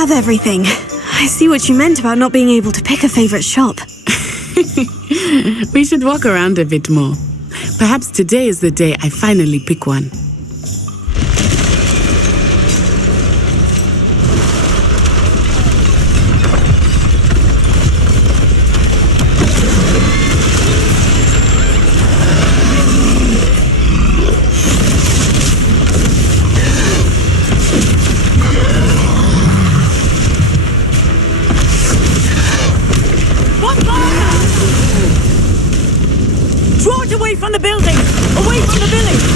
have everything. I see what you meant about not being able to pick a favorite shop. We should walk around a bit more. Perhaps today is the day I finally pick one. From the building! Away from the village!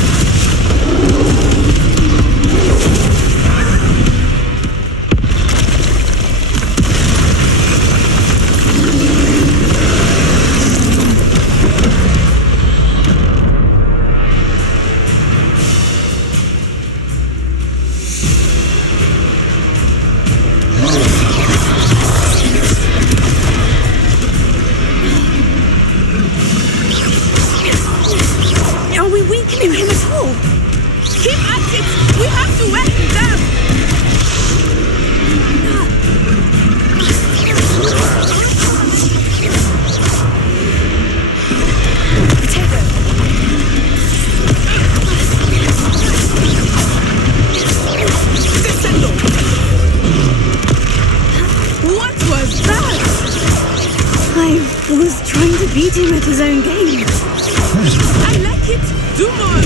Beat him at his own game. I like it. Do more.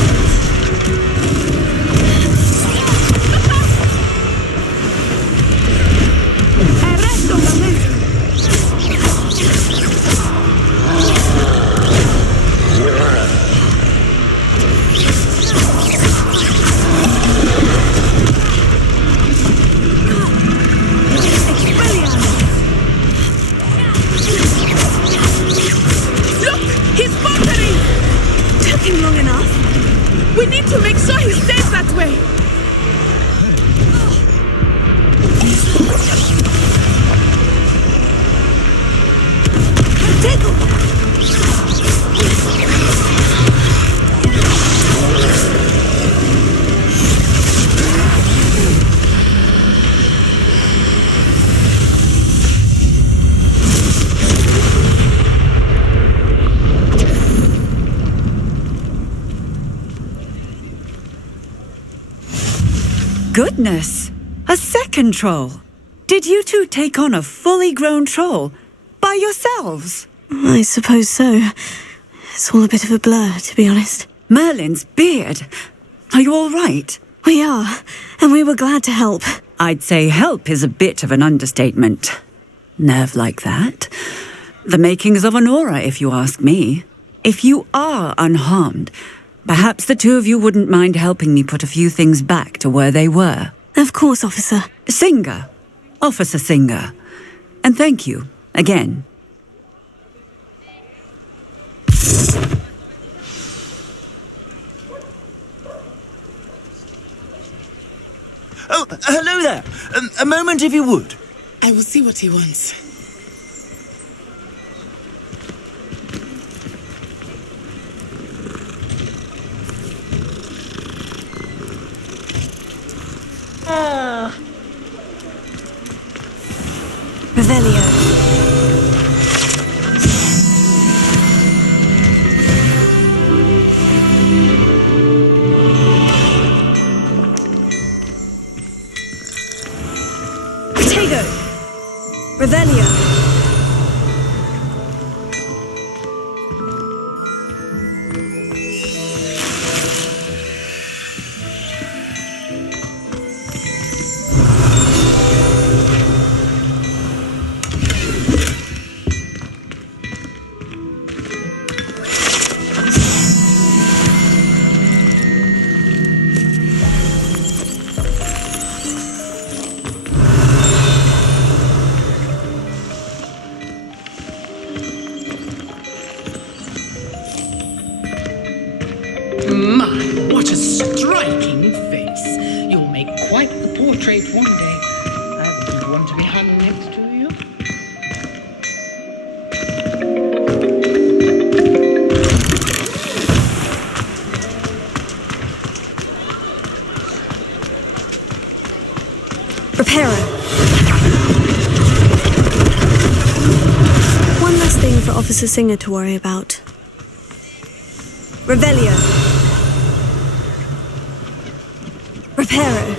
We need to make sure he stays that way. Goodness! A second troll! Did you two take on a fully grown troll? By yourselves? I suppose so. It's all a bit of a blur, to be honest. Merlin's beard! Are you all right? We are, and we were glad to help. I'd say help is a bit of an understatement. Nerve like that. The makings of an aura, if you ask me. If you are unharmed, perhaps the two of you wouldn't mind helping me put a few things back to where they were. Of course, officer. Singer. Officer Singer. And thank you, again. Oh, hello there. A moment if you would. I will see what he wants. Revelio. Protego. Revelio. What a striking face. You'll make quite the portrait one day. I wouldn't want to be hung next to you. Reparo. One less thing for Officer Singer to worry about. Revelio. Reparo.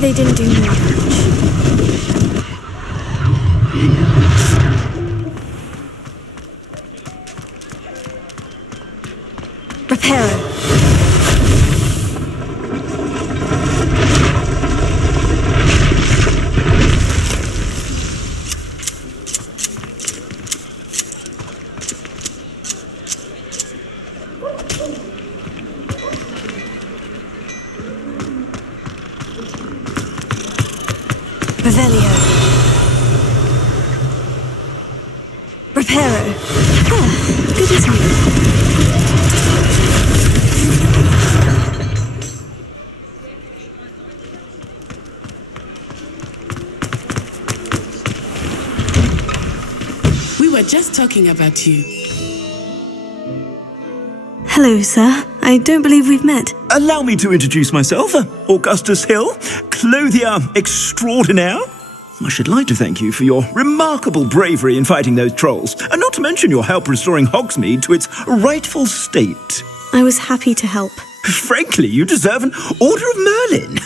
They didn't do more damage. Reparo. Revelio. Reparo. Ah, good as new. We were just talking about you. Hello, sir. I don't believe we've met. Allow me to introduce myself, Augustus Hill, clothier extraordinaire. I should like to thank you for your remarkable bravery in fighting those trolls, and not to mention your help restoring Hogsmeade to its rightful state. I was happy to help. Frankly, you deserve an Order of Merlin.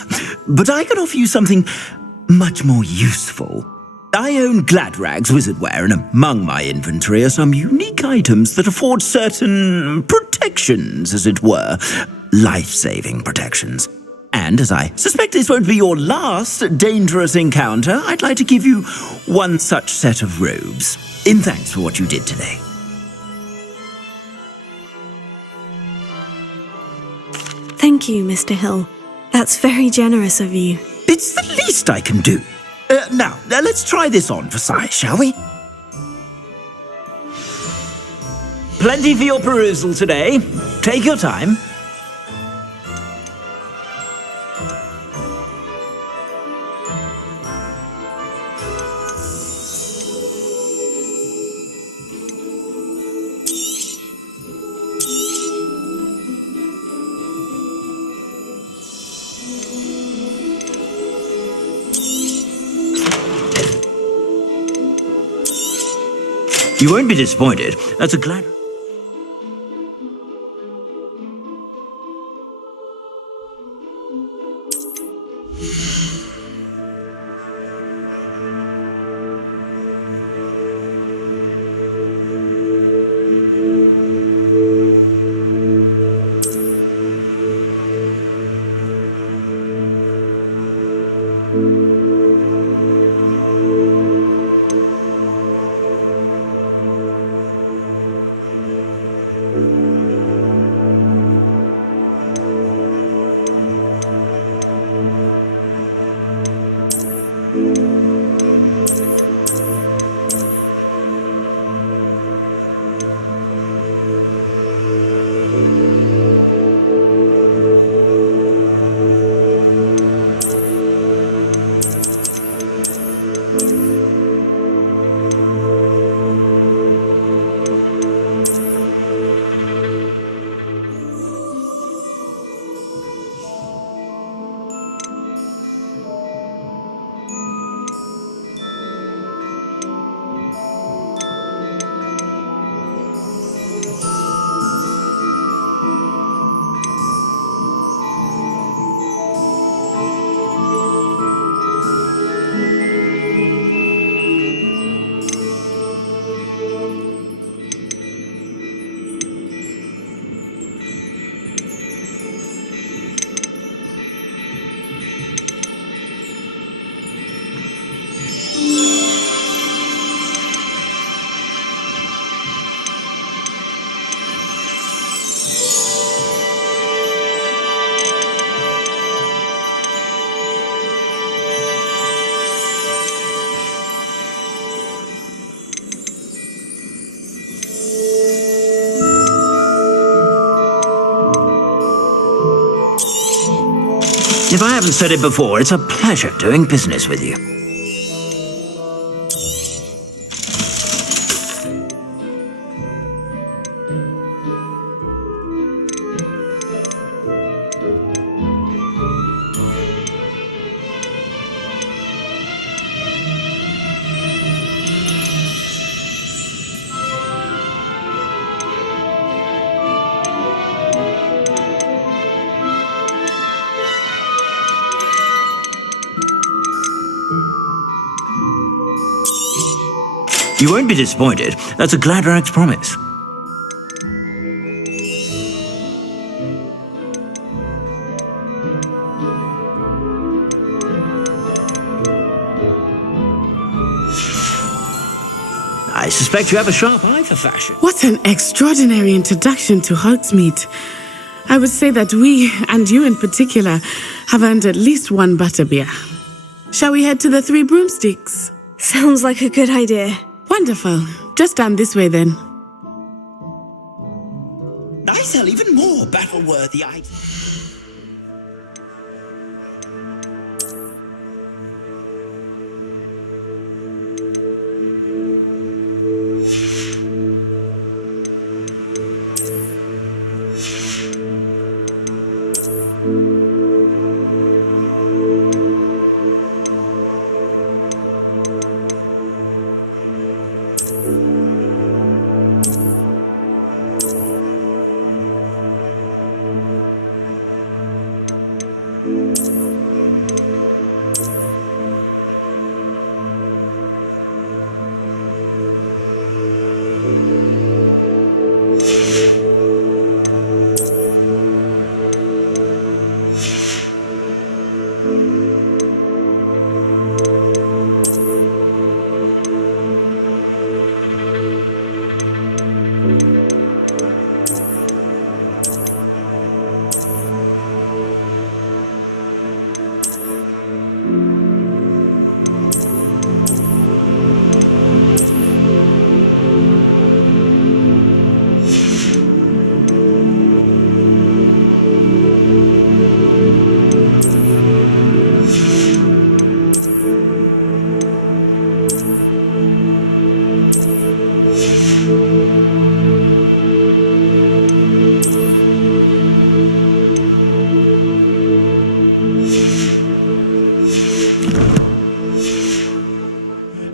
But I can offer you something much more useful. I own Gladrag's Wizardware, and among my inventory are some unique items that afford certain protections, as it were. Life-saving protections. And as I suspect this won't be your last dangerous encounter, I'd like to give you one such set of robes, in thanks for what you did today. Thank you, Mr. Hill. That's very generous of you. It's the least I can do. Now, let's try this on for size, shall we? Plenty for your perusal today. Take your time. You won't be disappointed. That's a glad... if I haven't said it before, it's a pleasure doing business with you. You won't be disappointed. That's a Gladrag's promise. I suspect you have a sharp eye for fashion. What an extraordinary introduction to Hogsmeade. I would say that we, and you in particular, have earned at least one butterbeer. Shall we head to the Three Broomsticks? Sounds like a good idea. Wonderful. Just down this way then. I sell even more battle-worthy items.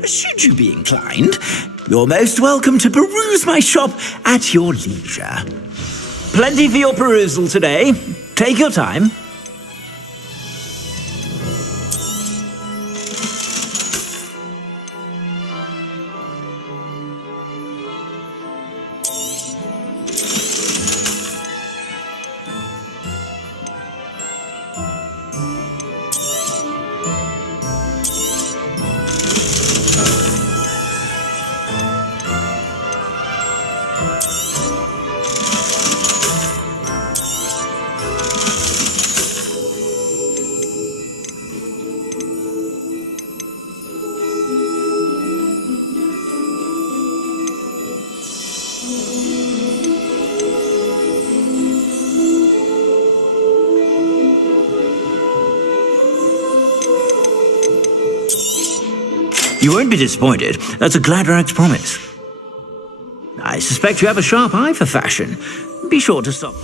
Should you be inclined, you're most welcome to peruse my shop at your leisure. Plenty for your perusal today. Take your time. You won't be disappointed. That's a Gladrag's promise. I suspect you have a sharp eye for fashion. Be sure to stop.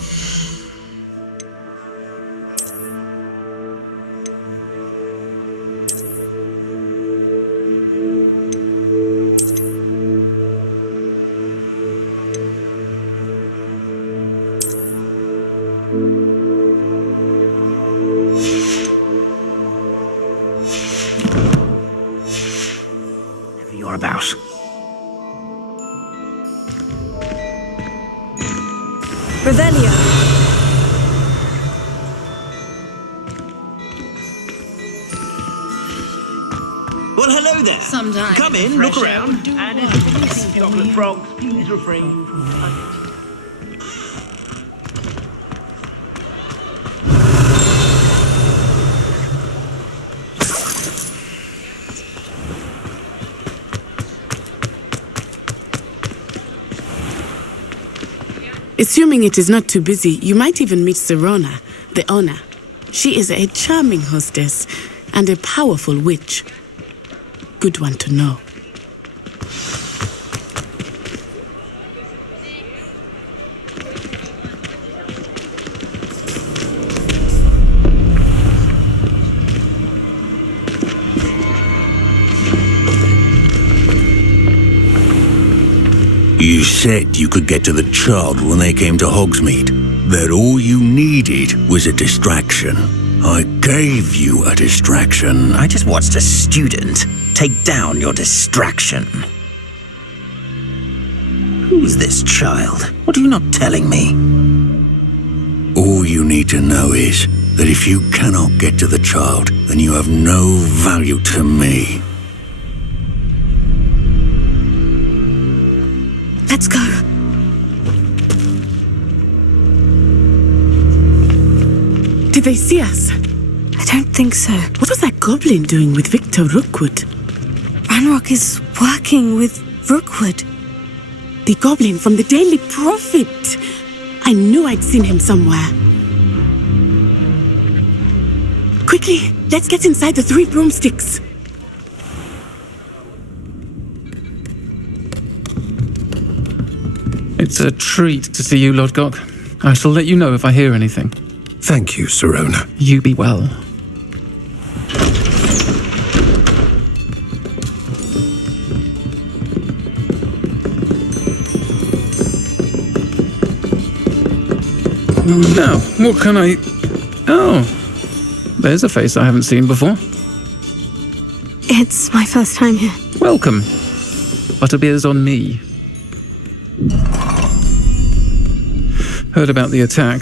You're about. Revelio. Well, hello there. Sometimes Come in, fresh look air around. would do And well. if you chocolate frogs, please refrain from... Assuming it is not too busy, you might even meet Serona, the owner. She is a charming hostess and a powerful witch. Good one to know. You said you could get to the child when they came to Hogsmeade. That all you needed was a distraction. I gave you a distraction. I just watched a student take down your distraction. Who's this child? What are you not telling me? All you need to know is that if you cannot get to the child, then you have no value to me. Let's go. Did they see us? I don't think so. What was that goblin doing with Victor Rookwood? Ranrock is working with Rookwood. The goblin from the Daily Prophet. I knew I'd seen him somewhere. Quickly, let's get inside the 3 broomsticks. It's a treat to see you, Lodgok. I shall let you know if I hear anything. Thank you, Sirona. You be well. Now, what can I... Oh, there's a face I haven't seen before. It's my first time here. Welcome. Butterbeer's on me. Heard about the attack.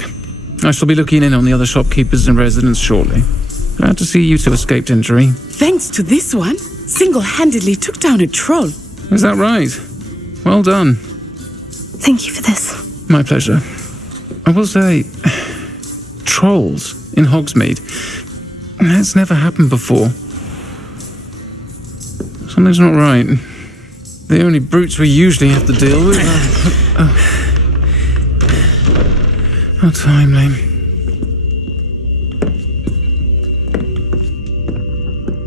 I shall be looking in on the other shopkeepers and residents shortly. Glad to see you two escaped injury. Thanks to this one, single-handedly took down a troll. Is that right? Well done. Thank you for this. My pleasure. I will say, trolls in Hogsmeade. That's never happened before. Something's not right. The only brutes we usually have to deal with are timely.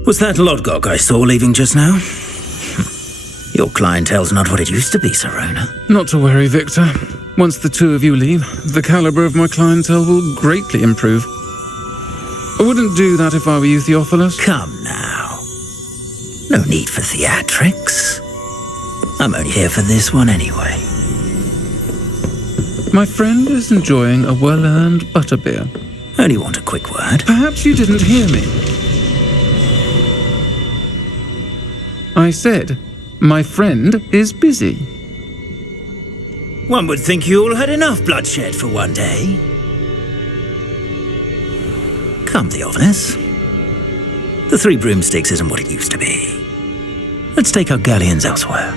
Was that Lodgok I saw leaving just now? Your clientele's not what it used to be, Sirona. Not to worry, Victor. Once the two of you leave, the caliber of my clientele will greatly improve. I wouldn't do that if I were you, Theophilus. Come now. No need for theatrics. I'm only here for this one anyway. My friend is enjoying a well-earned butterbeer. Only want a quick word. Perhaps you didn't hear me. I said, my friend is busy. One would think you all had enough bloodshed for one day. Come, Theophilus. The 3 broomsticks isn't what it used to be. Let's take our galleons elsewhere.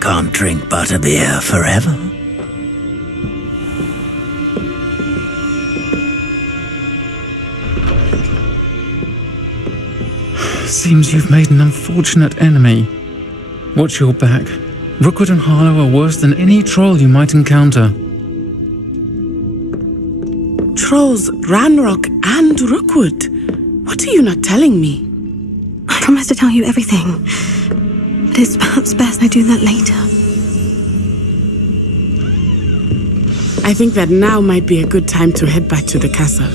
Can't drink butterbeer forever. Seems you've made an unfortunate enemy. Watch your back. Rookwood and Harlow are worse than any troll you might encounter. Trolls, Ranrock, and Rookwood. What are you not telling me? I promise to tell you everything, but it's perhaps best I do that later. I think that now might be a good time to head back to the castle.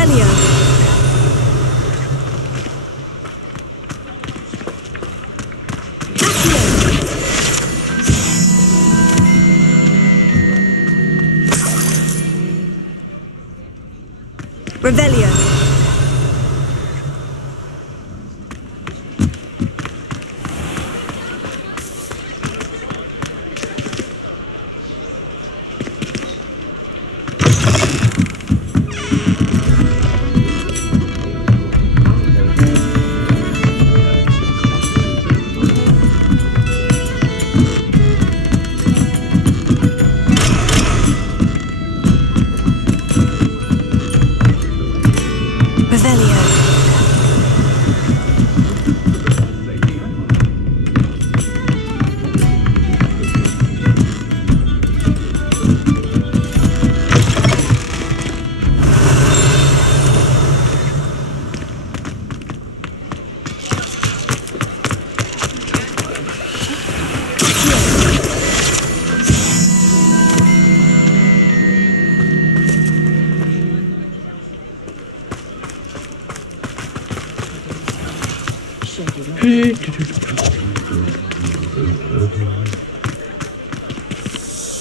Revelio. Revelio.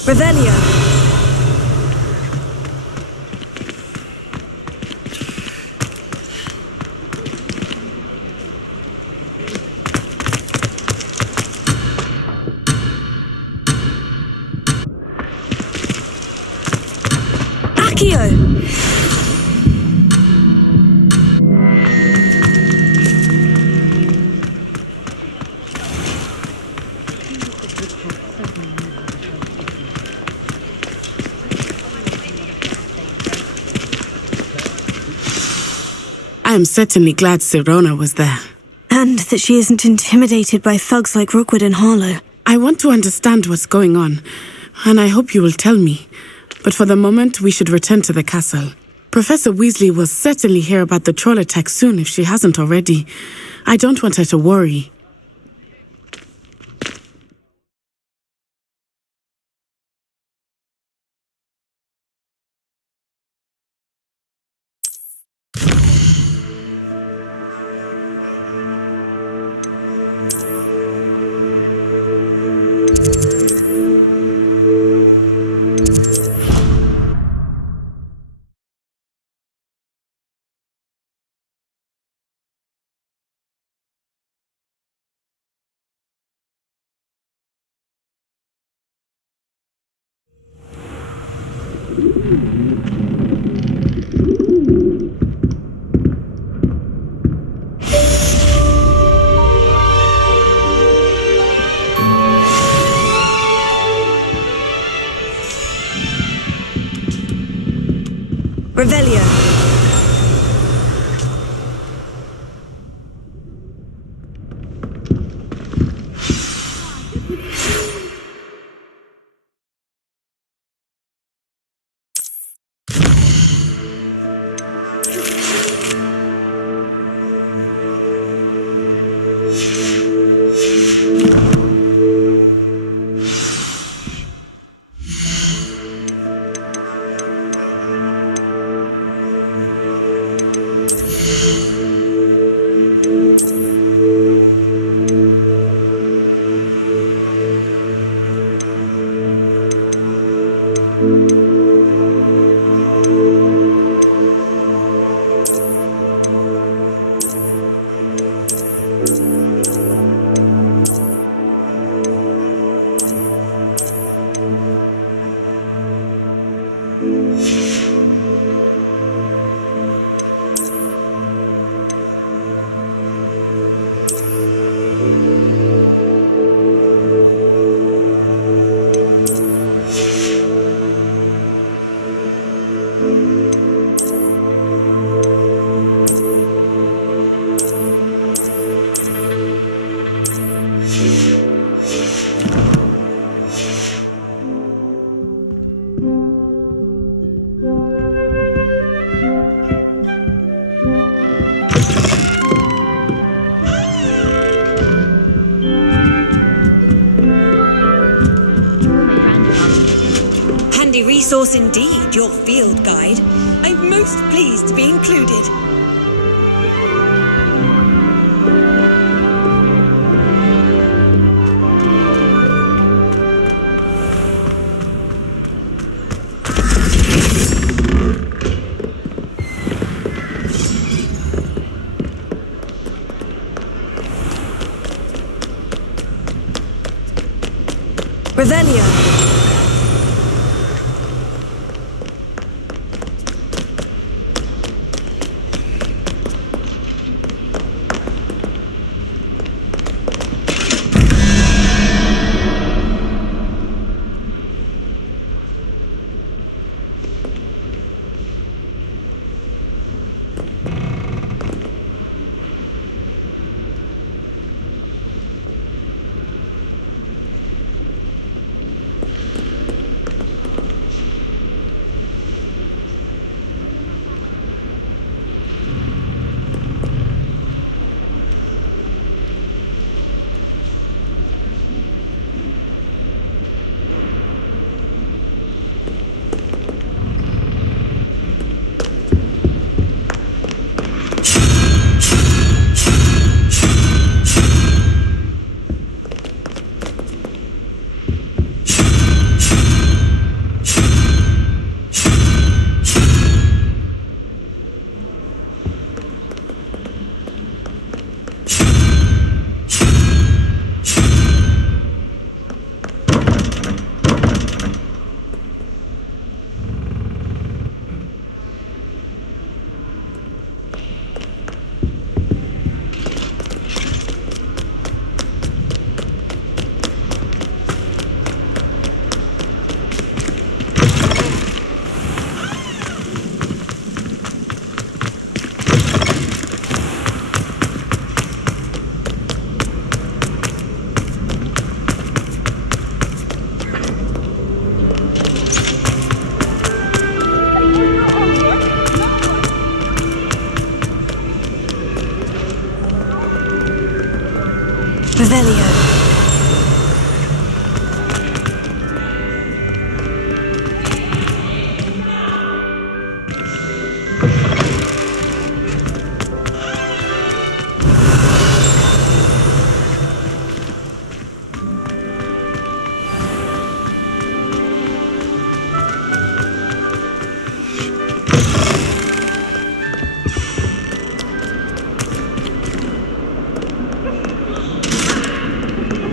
Revelio. Accio. I am certainly glad Sirona was there. And that she isn't intimidated by thugs like Rookwood and Harlow. I want to understand what's going on, and I hope you will tell me. But for the moment, we should return to the castle. Professor Weasley will certainly hear about the troll attack soon if she hasn't already. I don't want her to worry. Revelio. resource indeed, your field guide. I'm most pleased to be included. Revelio. Revelio.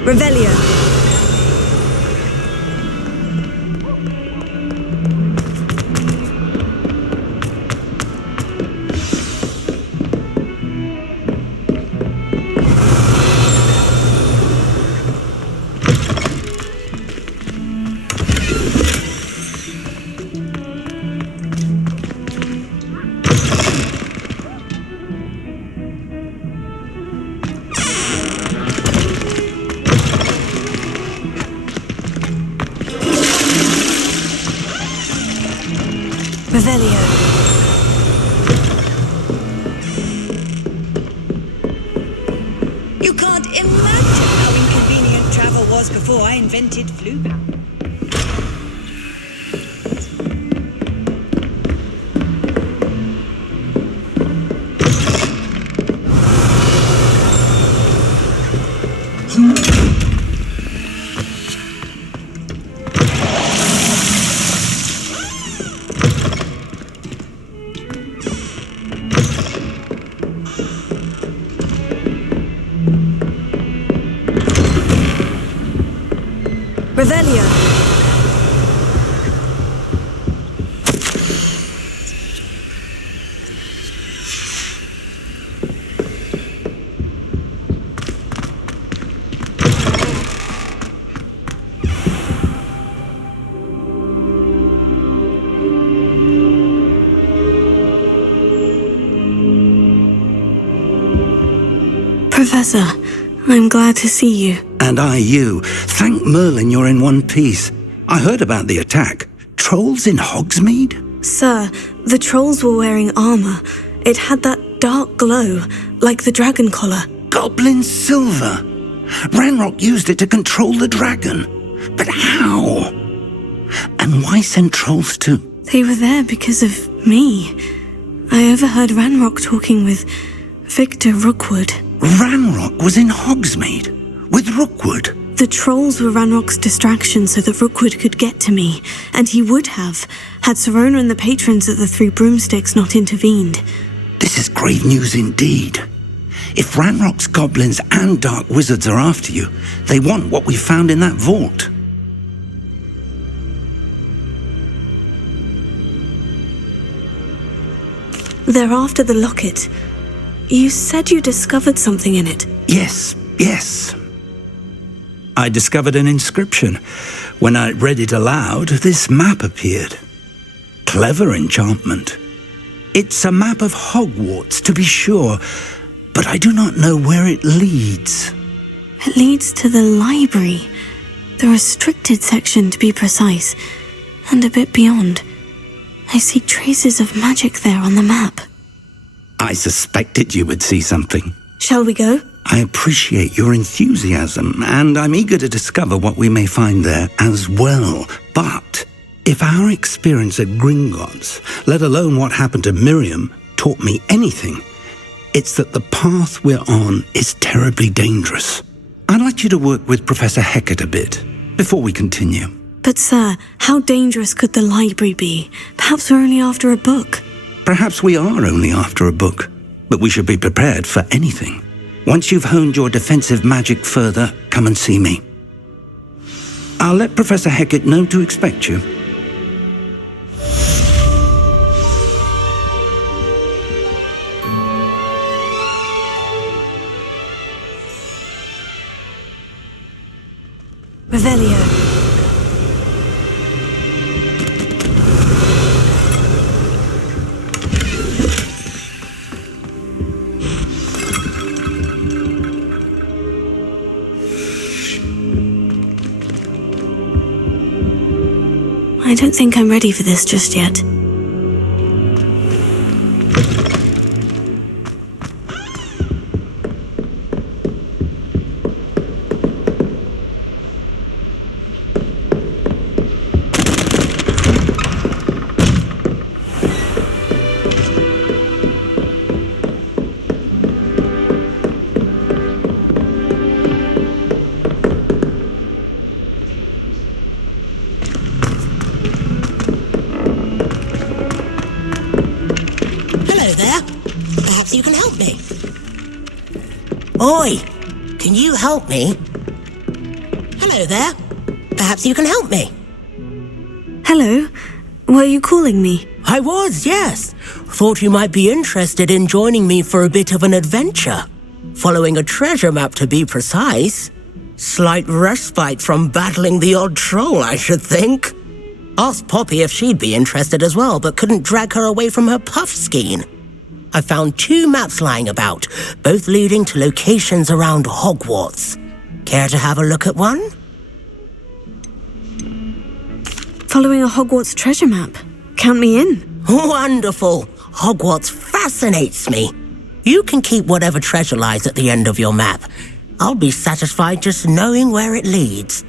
Revelio. Revelio. You can't imagine how inconvenient travel was before I invented flu. Revelio. Professor, I'm glad to see you. And I you. Thank Merlin you're in one piece. I heard about the attack. Trolls in Hogsmeade? Sir, the trolls were wearing armor. It had that dark glow, like the dragon collar. Goblin silver. Ranrock used it to control the dragon. But how? And why send trolls too? They were there because of me. I overheard Ranrock talking with Victor Rookwood. Ranrock was in Hogsmeade with Rookwood. The trolls were Ranrock's distraction so that Rookwood could get to me, and he would have, had Serona and the patrons at the Three Broomsticks not intervened. This is grave news indeed. If Ranrock's goblins and dark wizards are after you, they want what we found in that vault. They're after the locket. You said you discovered something in it. Yes. I discovered an inscription. When I read it aloud, this map appeared. Clever enchantment. It's a map of Hogwarts, to be sure, but I do not know where it leads. It leads to the library. The restricted section, to be precise, and a bit beyond. I see traces of magic there on the map. I suspected you would see something. Shall we go? I appreciate your enthusiasm, and I'm eager to discover what we may find there as well. But if our experience at Gringotts, let alone what happened to Miriam, taught me anything, it's that the path we're on is terribly dangerous. I'd like you to work with Professor Hecat a bit before we continue. But sir, how dangerous could the library be? Perhaps we're only after a book. Perhaps we are only after a book, but we should be prepared for anything. Once you've honed your defensive magic further, come and see me. I'll let Professor Hecat know to expect you. Revelio. I don't think I'm ready for this just yet. You can help me. Oi, can you help me? Hello there. Perhaps you can help me. Hello. Were you calling me? I was, yes. Thought you might be interested in joining me for a bit of an adventure. Following a treasure map, to be precise. Slight respite from battling the odd troll, I should think. Asked Poppy if she'd be interested as well, but couldn't drag her away from her puff skein. I found 2 maps lying about, both leading to locations around Hogwarts. Care to have a look at one? Following a Hogwarts treasure map. Count me in. Wonderful. Hogwarts fascinates me. You can keep whatever treasure lies at the end of your map. I'll be satisfied just knowing where it leads.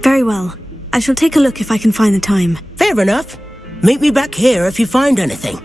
Very well. I shall take a look if I can find the time. Fair enough. Meet me back here if you find anything.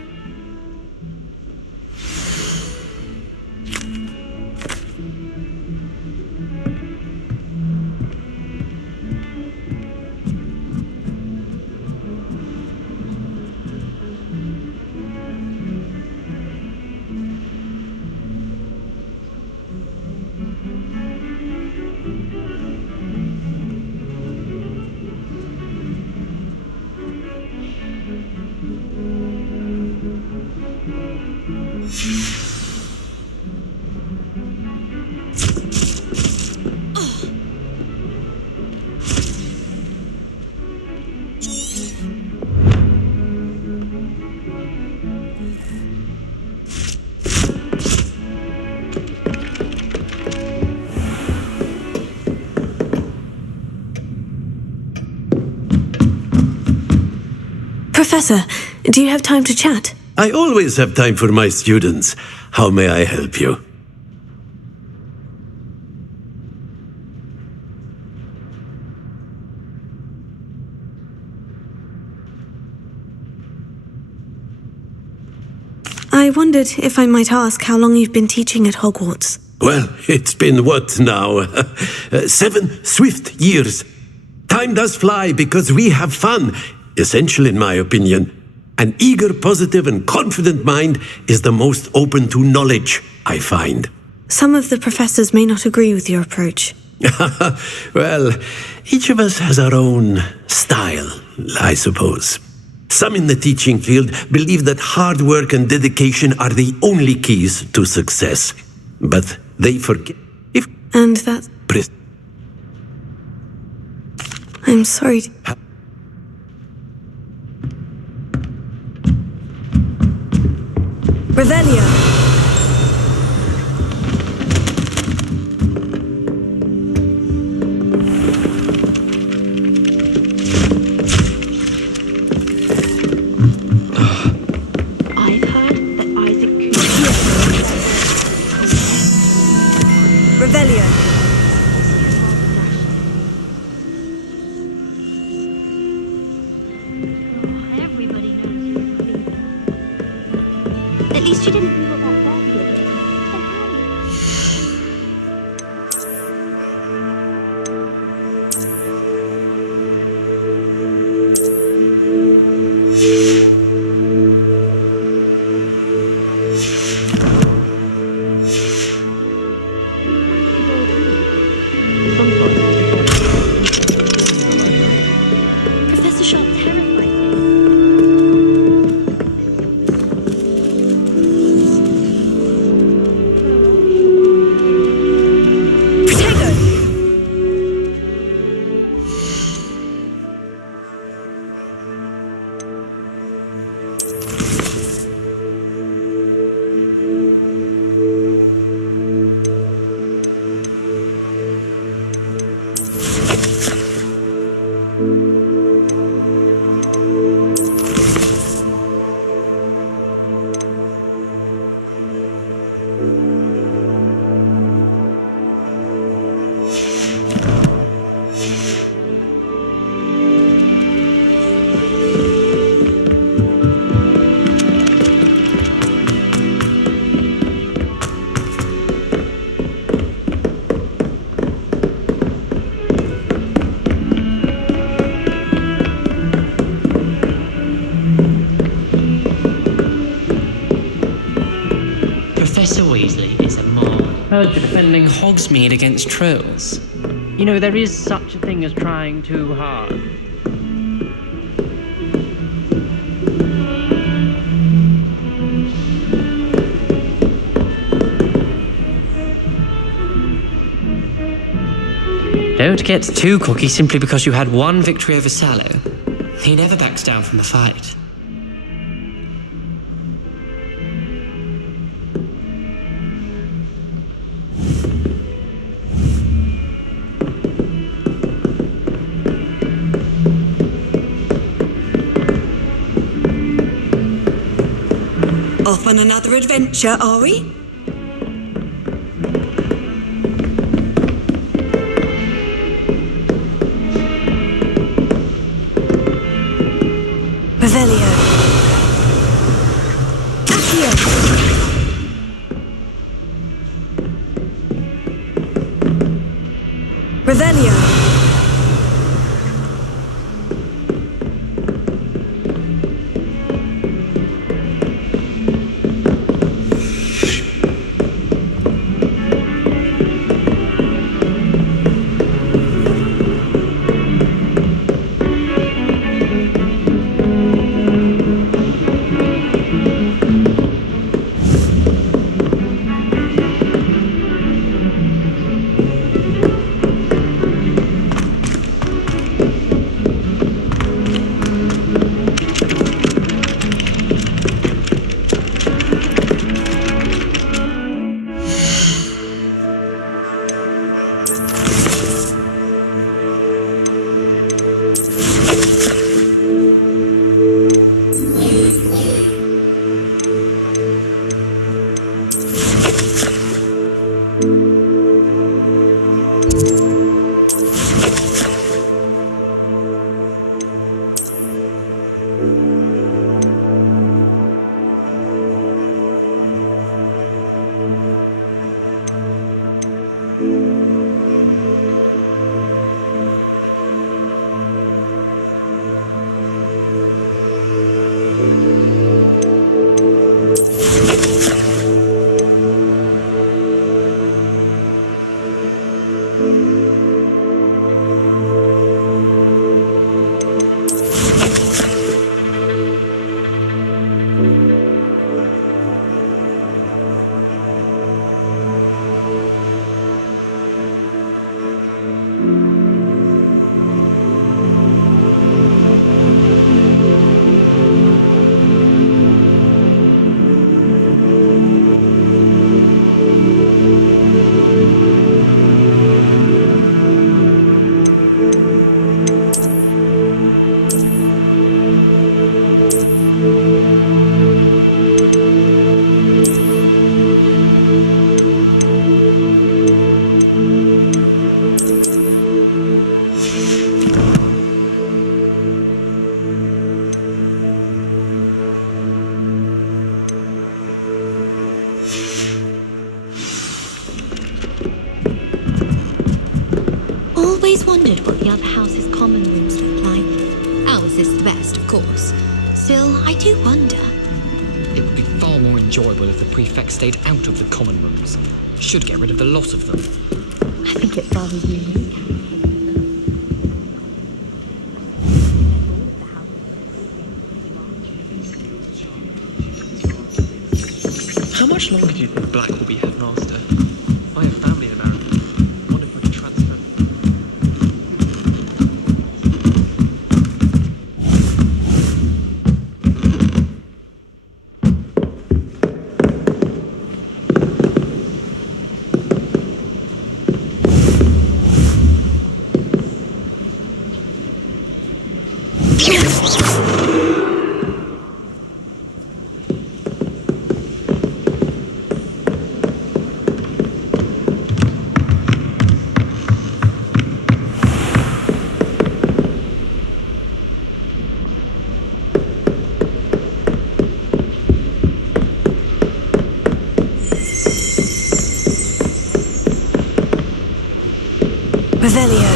Professor, do you have time to chat? I always have time for my students. How may I help you? I wondered if I might ask how long you've been teaching at Hogwarts. Well, it's been what now? 7 swift years. Time does fly because we have fun. Essential in my opinion. An eager, positive, and confident mind is the most open to knowledge, I find. Some of the professors may not agree with your approach. Well, each of us has our own style, I suppose. Some in the teaching field believe that hard work and dedication are the only keys to success. But they forget if... And that... I'm sorry. Revelio. At least you didn't do what that Portkey did. Professor Sharp terrifies me. Professor Weasley is a moron. Heard you're defending Hogsmeade against trolls. You know, there is such a thing as trying too hard. Don't get too cocky simply because you had one victory over Sallow. He never backs down from a fight. Off on another adventure, are we? Revelio. Accio. Revelio. always wondered what the other house's common rooms look like. Ours is the best, of course. Still, I do wonder. It would be far more enjoyable if the prefect stayed out of the common rooms. Should get rid of the lot of them. I think it's rather unique. How much longer do you think Black will be headmaster? I have family in America. Wonder if I can transfer. Revelio.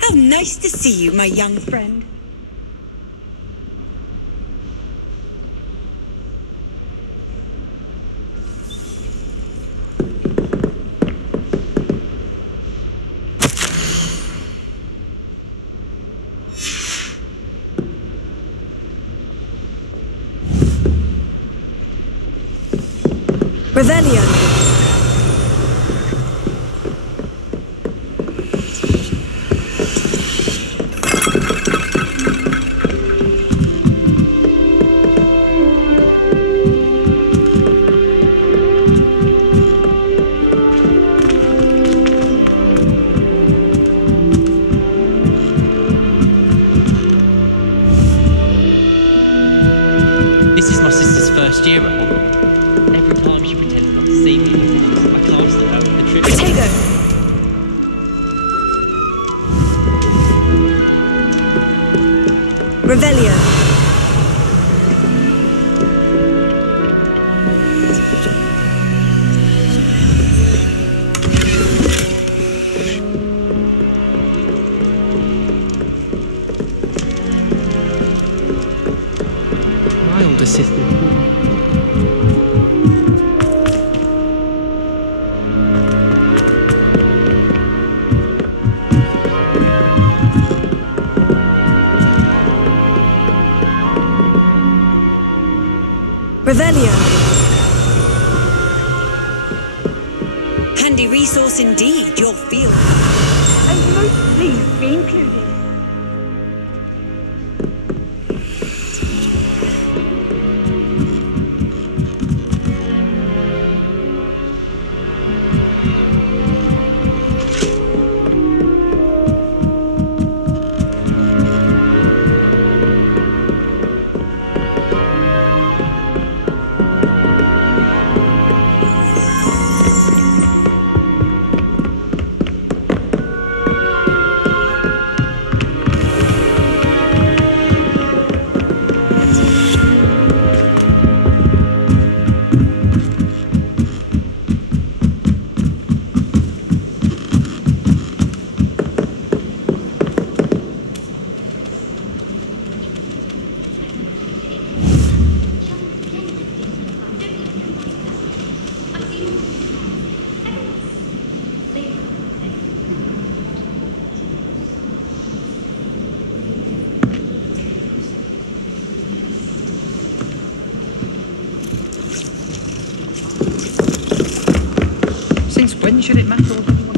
How nice to see you, my young friend. Revelio. This is my sister's first year at Hogwarts. Every time she pretends not to see me, I cast at her with the trick. Protego. Revelio. My older sister. Revelio. Handy resource indeed, your field. I'm most pleased to be included. Since when should it matter what anyone...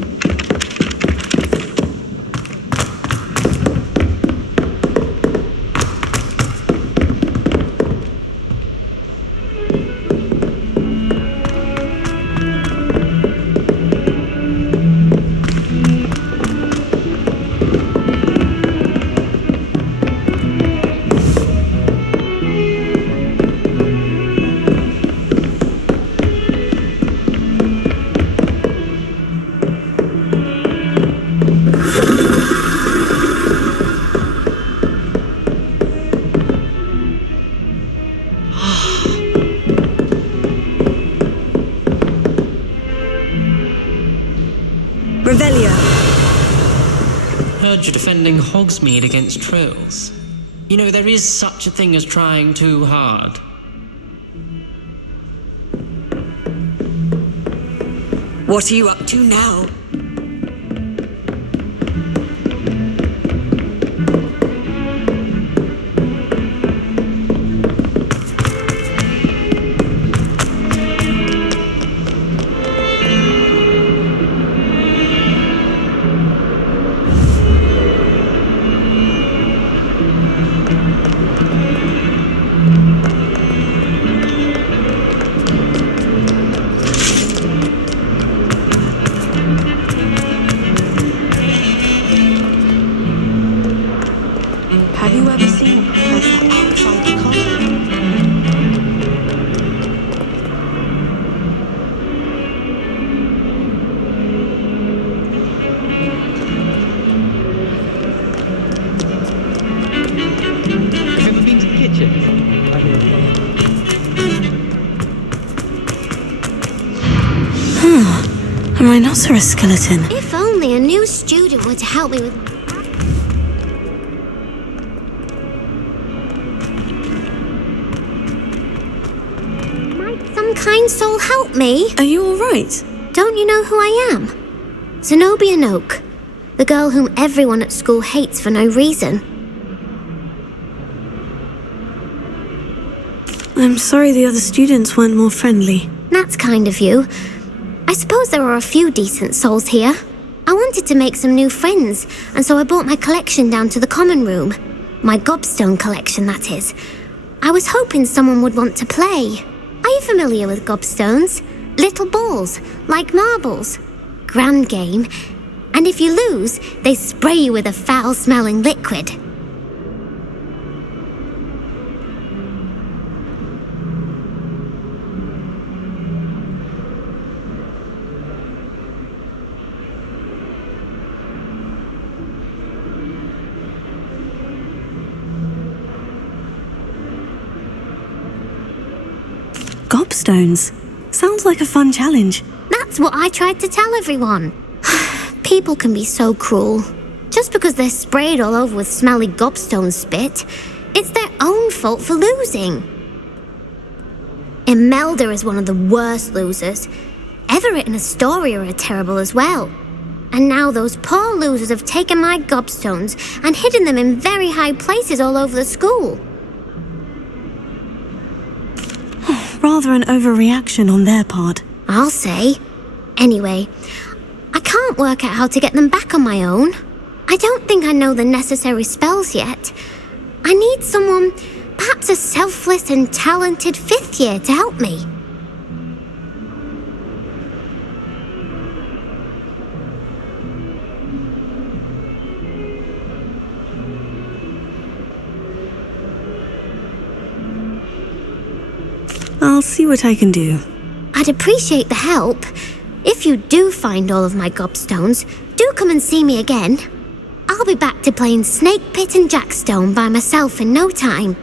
heard you're defending Hogsmeade against trolls. You know, there is such a thing as trying too hard. What are you up to now? Have you ever seen a professor outside the college? Have you ever been to the kitchen? A rhinoceros skeleton. If only a new student were to help me with... Might some kind soul help me? Are you alright? Don't you know who I am? Zenobia Noak, the girl whom everyone at school hates for no reason. I'm sorry the other students weren't more friendly. That's kind of you. I suppose there are a few decent souls here. I wanted to make some new friends, and so I brought my collection down to the common room. My gobstone collection, that is. I was hoping someone would want to play. Are you familiar with gobstones? Little balls, like marbles. Grand game. And if you lose, they spray you with a foul-smelling liquid. Gobstones. Sounds like a fun challenge. That's what I tried to tell everyone. People can be so cruel. Just because they're sprayed all over with smelly gobstone spit, it's their own fault for losing. Imelda is one of the worst losers. Everett and Astoria are terrible as well. And now those poor losers have taken my gobstones and hidden them in very high places all over the school. Rather an overreaction on their part. I'll say. Anyway, I can't work out how to get them back on my own. I don't think I know the necessary spells yet. I need someone, perhaps a selfless and talented fifth year to help me. I'll see what I can do. I'd appreciate the help. If you do find all of my gobstones, do come and see me again. I'll be back to playing Snake Pit and Jackstone by myself in no time.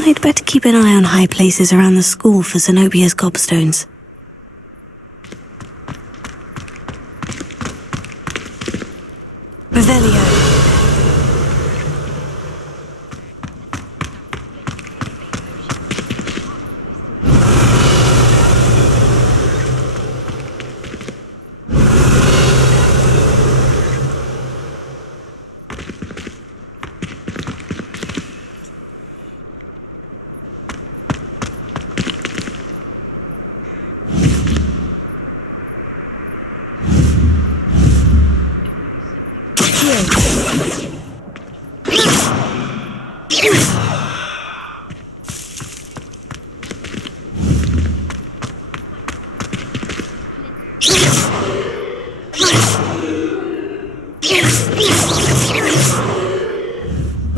I'd better keep an eye on high places around the school for Zenobia's gobstones. Revelio.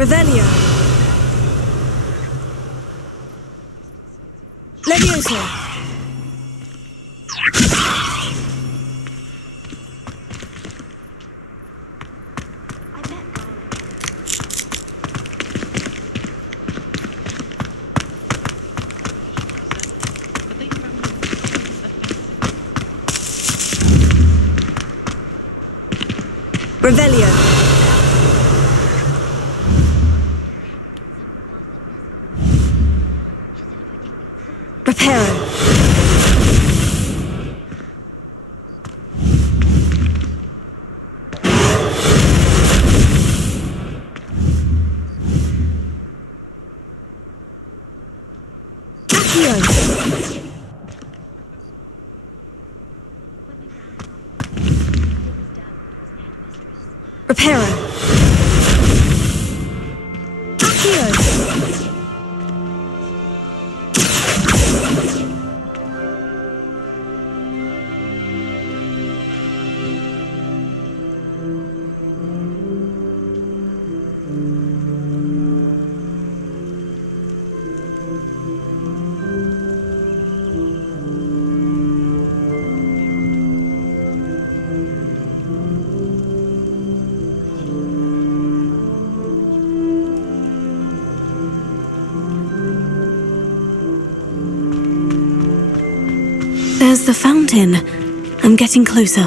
Revelio. Levioso. Revelio. Reparo. Accio. Reparo. Accio. There's the fountain. I'm getting closer.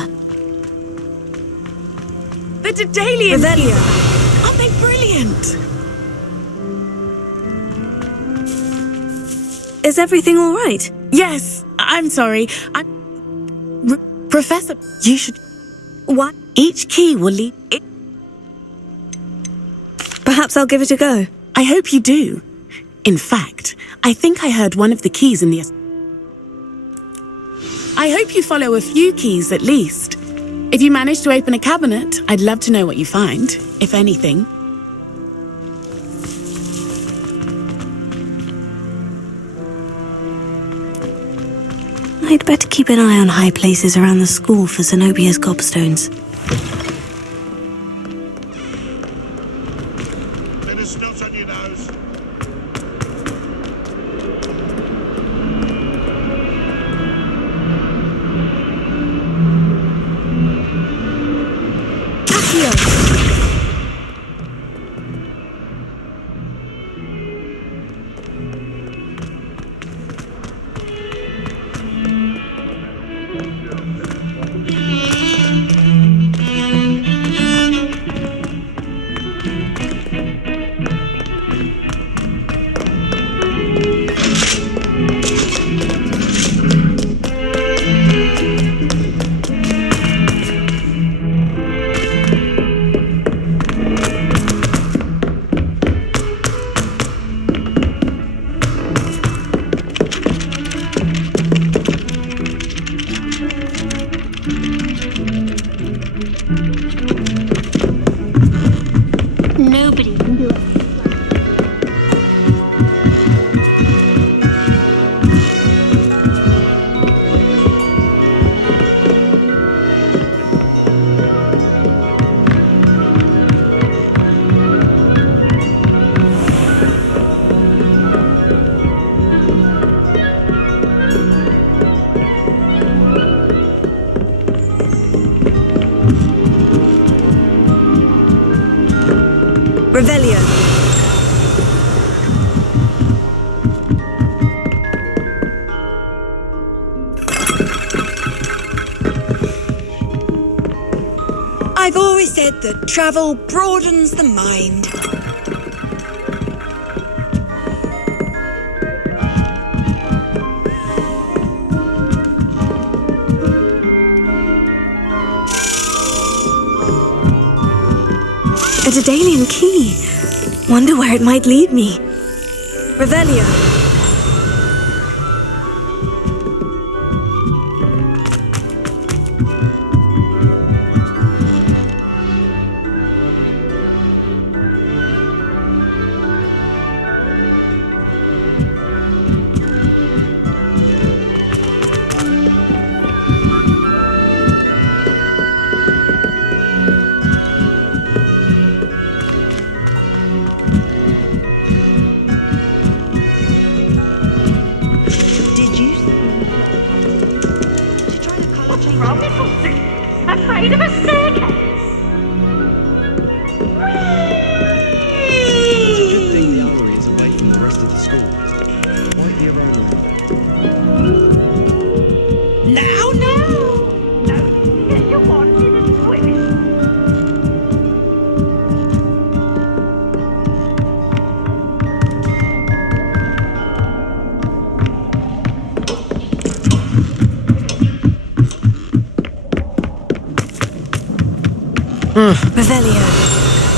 The Dedalian Revelio. Aren't they brilliant? Is everything all right? Yes, I'm sorry. Professor, you should... What? Each key will lead... Perhaps I'll give it a go. I hope you do. In fact, I think I heard one of the keys in the... I hope you follow a few keys at least. If you manage to open a cabinet, I'd love to know what you find, if anything. I'd better keep an eye on high places around the school for Zenobia's gobstones. Bit of snot on your nose. Nobody can do it. Revelio. I've always said that travel broadens the mind. A Dedalian key. Wonder where it might lead me. Revelio. Revelio.